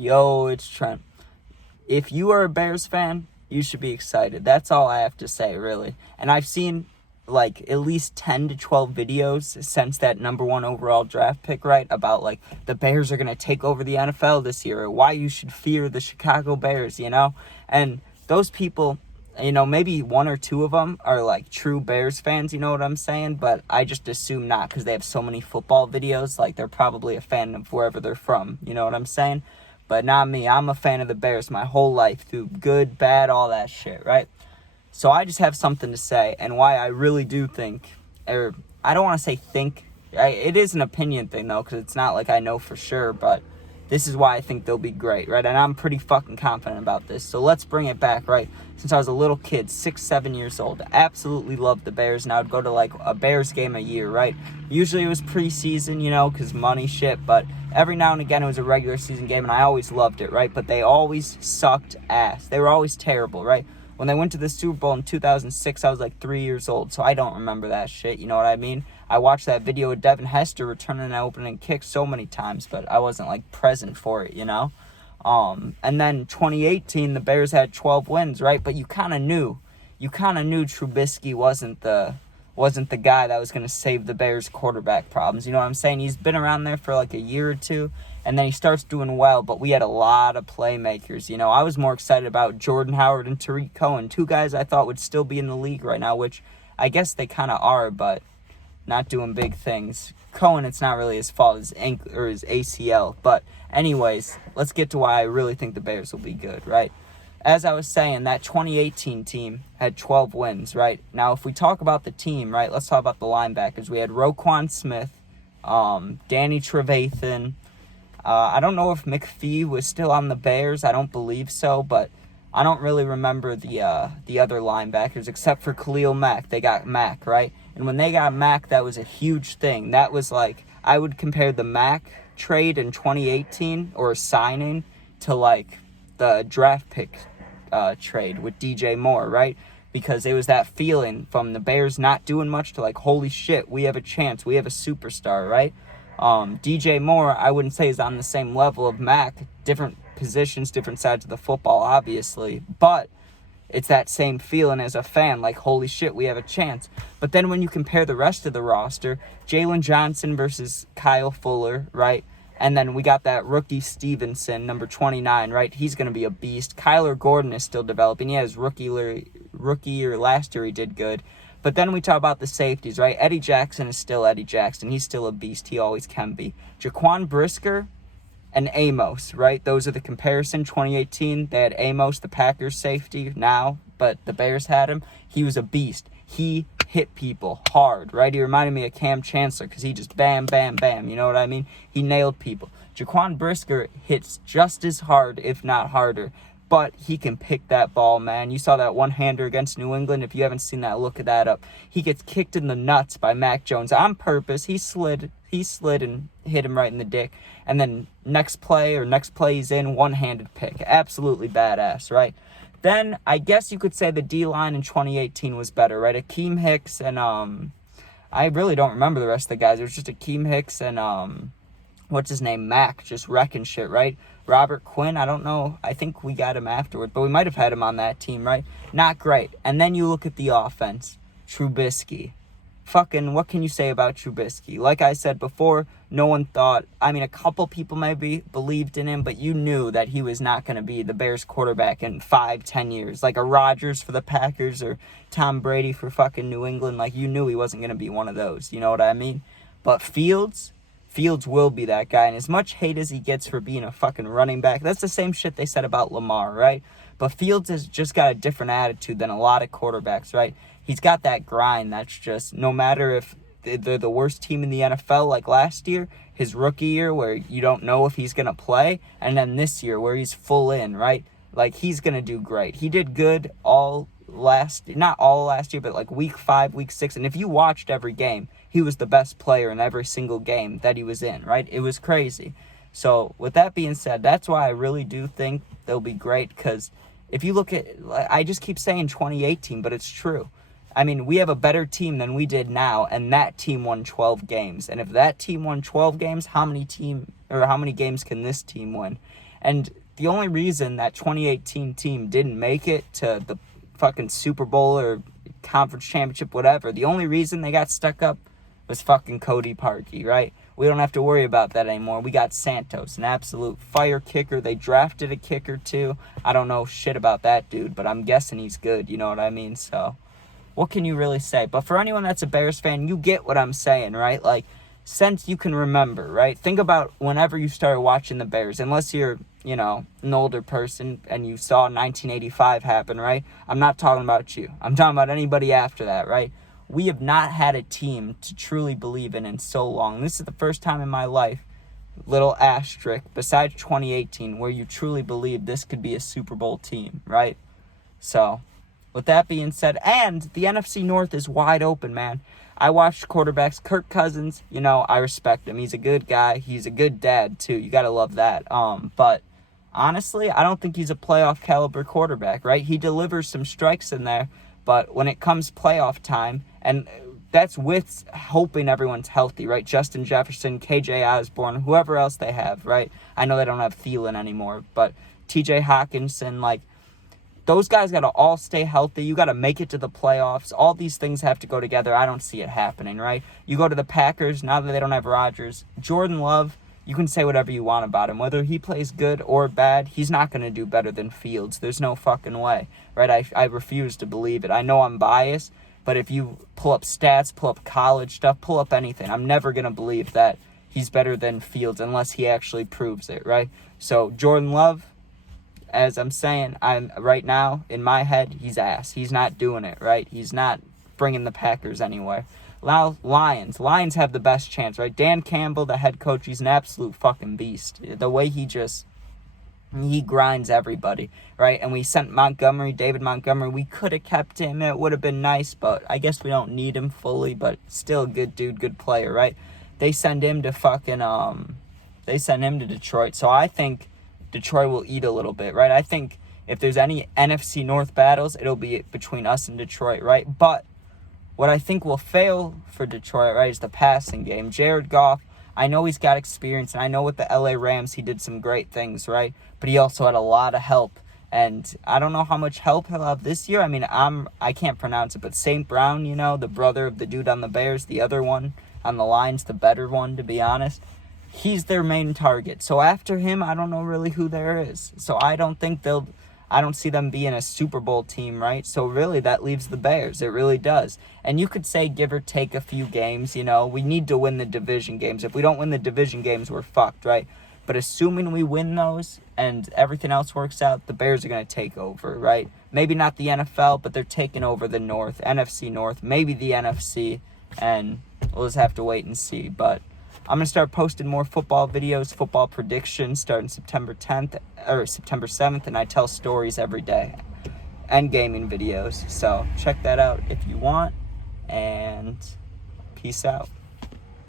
Yo, it's Trent. If you are a Bears fan, you should be excited. That's all I have to say, really. And I've seen like at least 10 to 12 videos since that number one overall draft pick, right? About like the Bears are going to take over the NFL this year, or why you should fear the Chicago Bears, And those people, maybe one or two of them are like true Bears fans, you know what I'm saying? But I just assume not, because they have so many football videos. Like, they're probably a fan of wherever they're from, you know what I'm saying? But not me. I'm a fan of the Bears my whole life, through good, bad, all that shit, right? So I just have something to say, and why I really do think, or I don't want to say think, it is an opinion thing, though, because it's not like I know for sure, but this is why I think they'll be great, right? And I'm pretty fucking confident about this. So let's bring it back, right? Since I was a little kid, 6, 7 years old, absolutely loved the Bears, and I would go to like a Bears game a year, right? Usually it was preseason, because money shit, but every now and again it was a regular season game, and I always loved it, right? But they always sucked ass. They were always terrible, right? When they went to the Super Bowl in 2006, I was like 3 years old, so I don't remember that shit, you know what I mean? I watched that video of Devin Hester returning an opening kick so many times, but I wasn't like present for it, And then 2018, the Bears had 12 wins, right? But you kind of knew Trubisky wasn't the guy that was going to save the Bears' quarterback problems. You know what I'm saying? He's been around there for like a year or two, and then he starts doing well, but we had a lot of playmakers. I was more excited about Jordan Howard and Tariq Cohen, two guys I thought would still be in the league right now, which I guess they kind of are, but not doing big things. Cohen, it's not really his fault, his ACL. But anyways, let's get to why I really think the Bears will be good, right? As I was saying, that 2018 team had 12 wins, right? Now, if we talk about the team, right, let's talk about the linebackers. We had Roquan Smith, Danny Trevathan. I don't know if McPhee was still on the Bears. I don't believe so, but I don't really remember the other linebackers except for Khalil Mack. They got Mack, right? And when they got Mack, that was a huge thing. That was like, I would compare the Mack trade in 2018 or signing to like the draft pick trade with DJ Moore, right? Because it was that feeling from the Bears not doing much to like, holy shit, we have a chance, we have a superstar, right? DJ Moore, I wouldn't say is on the same level of Mack, different positions, different sides of the football, obviously, but it's that same feeling as a fan, like, holy shit, we have a chance. But then when you compare the rest of the roster, Jalen Johnson versus Kyle Fuller, right? And then we got that rookie Stevenson, number 29, right? He's going to be a beast. Kyler Gordon is still developing. Yeah, his rookie year last year he did good. But then we talk about the safeties, right? Eddie Jackson is still Eddie Jackson. He's still a beast. He always can be. Jaquan Brisker and Amos, right? Those are the comparison. 2018, they had Amos, the Packers safety now, but the Bears had him. He was a beast. He hit people hard, right? He reminded me of Cam Chancellor because he just bam, bam, bam. You know what I mean? He nailed people. Jaquan Brisker hits just as hard, if not harder, but he can pick that ball, man. You saw that one-hander against New England. If you haven't seen that, look at that up. He gets kicked in the nuts by Mac Jones on purpose. He slid and hit him right in the dick. And then next play he's in, one-handed pick. Absolutely badass, right? Then I guess you could say the D-line in 2018 was better, right? Akeem Hicks and I really don't remember the rest of the guys. It was just Akeem Hicks and what's his name? Mac, just wrecking shit, right? Robert Quinn, I don't know. I think we got him afterward, but we might have had him on that team, right? Not great. And then you look at the offense. Trubisky. Fucking, what can you say about Trubisky? Like I said before, no one thought, a couple people maybe believed in him, but you knew that he was not going to be the Bears quarterback in 5-10 years. Like a Rodgers for the Packers or Tom Brady for fucking New England. Like, you knew he wasn't going to be one of those. You know what I mean? But Fields will be that guy. And as much hate as he gets for being a fucking running back, that's the same shit they said about Lamar, right? But Fields has just got a different attitude than a lot of quarterbacks, right? He's got that grind that's just, no matter if they're the worst team in the NFL like last year, his rookie year where you don't know if he's going to play, and then this year where he's full in, right? Like, he's going to do great. He did good not all last year, but like week 5, week 6. And if you watched every game, he was the best player in every single game that he was in, right? It was crazy. So with that being said, that's why I really do think they'll be great, because if you look at, I just keep saying 2018, but it's true. We have a better team than we did now, and that team won 12 games. And if that team won 12 games, how many games can this team win? And the only reason that 2018 team didn't make it to the fucking Super Bowl or conference championship, whatever, the only reason they got stuck up was fucking Cody Parkey, right? We don't have to worry about that anymore. We got Santos, an absolute fire kicker. They drafted a kicker too. I don't know shit about that dude, but I'm guessing he's good, you know what I mean? So what can you really say? But for anyone that's a Bears fan, you get what I'm saying, right? Like, since you can remember, right? Think about whenever you started watching the Bears, unless you're, you know, an older person and you saw 1985 happen, right? I'm not talking about you. I'm talking about anybody after that, right? We have not had a team to truly believe in so long. This is the first time in my life, little asterisk, besides 2018, where you truly believe this could be a Super Bowl team, right? So, with that being said, and the NFC North is wide open, man. I watched quarterbacks. Kirk Cousins, you know, I respect him. He's a good guy. He's a good dad, too. You got to love that. But honestly, I don't think he's a playoff caliber quarterback, right? He delivers some strikes in there, but when it comes playoff time, and that's with hoping everyone's healthy, right? Justin Jefferson, KJ Osborne, whoever else they have, right? I know they don't have Thielen anymore, but TJ Hawkinson, like, those guys got to all stay healthy. You got to make it to the playoffs. All these things have to go together. I don't see it happening, right? You go to the Packers, now that they don't have Rodgers. Jordan Love, you can say whatever you want about him. Whether he plays good or bad, he's not going to do better than Fields. There's no fucking way, right? I refuse to believe it. I know I'm biased, but if you pull up stats, pull up college stuff, pull up anything, I'm never going to believe that he's better than Fields unless he actually proves it, right? So Jordan Love, as I'm saying, I'm right now, in my head, he's ass. He's not doing it, right? He's not bringing the Packers anywhere. Lions have the best chance, right? Dan Campbell, the head coach, he's an absolute fucking beast. The way he grinds everybody, right? And we sent David Montgomery. We could have kept him. It would have been nice, but I guess we don't need him fully, but still a good dude, good player, right? They send him to Detroit. So I think Detroit will eat a little bit, right? I think if there's any NFC North battles, it'll be between us and Detroit, right? But what I think will fail for Detroit, right, is the passing game. Jared Goff, I know he's got experience, and I know with the LA Rams he did some great things, right? But he also had a lot of help, and I don't know how much help he'll have this year. I mean, I can't pronounce it, but St. Brown, you know, the brother of the dude on the Bears, the other one on the Lions, the better one, to be honest. He's their main target. So after him, I don't know really who there is. So I don't see them being a Super Bowl team, right? So really that leaves the Bears. It really does. And you could say give or take a few games, you know. We need to win the division games. If we don't win the division games, we're fucked, right? But assuming we win those and everything else works out, the Bears are going to take over, right? Maybe not the NFL, but they're taking over the North, NFC North, maybe the NFC, and we'll just have to wait and see. But I'm going to start posting more football videos, football predictions starting September 7th, and I tell stories every day and gaming videos. So check that out if you want, and peace out.